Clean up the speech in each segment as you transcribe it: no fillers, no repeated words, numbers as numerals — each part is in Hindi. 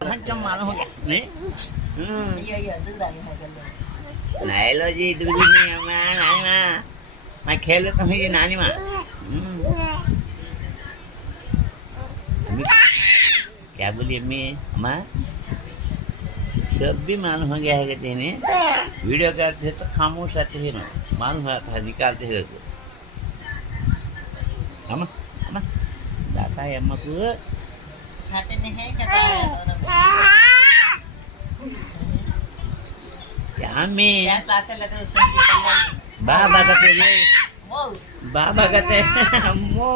चम मालूम हो गया नहीं ये दूध आ गया कर लो नहीं लो जी दूध नहीं मैं नानी माँ मैं खेल लेता हूँ ये नानी माँ अम्मी क्या बोली अम्मी अम्मा सब भी मालूम हो गया है कहते हैं वीडियो करते हैं तो खामोश आते हैं ना मालूम होता है निकालते हैं तो अम्मा अम्मा जाता है अम्मा को खाते नहीं है क्या दोनों क्या अम्मी क्या लाते लगे उसको निकल बाबा कहते हैं वो बाबा कहते हैं अम्मो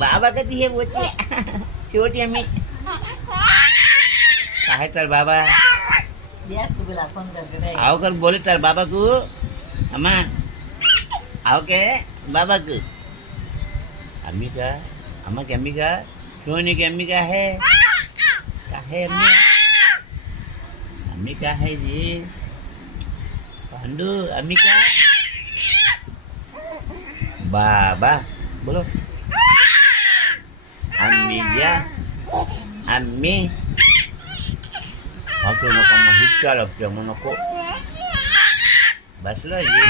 बाबा कहती है वो छोटी अम्मी काहे तर बाबा गैस को बुला फोन करके रे आओ कर बोले तर बाबा को अम्मा आओ के बाबा को अम्मी का अम्मा की अम्मी का सोनी की अम्मी का है अम्मी अम्मी का है जी पांडू अम्मी का बाबा बोलो अम्मी जा अम्मी aku nak kamu hikar apa yang mana kok bas lah ye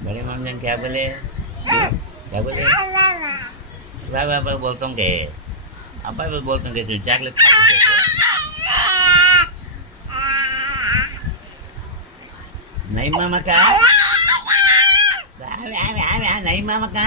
boleh mamnya क्या बोले क्या बोले बाबा बोलता हूँ के apa बोलता हूँ के तू चॉकलेट खा नहीं मामा का नहीं मामा का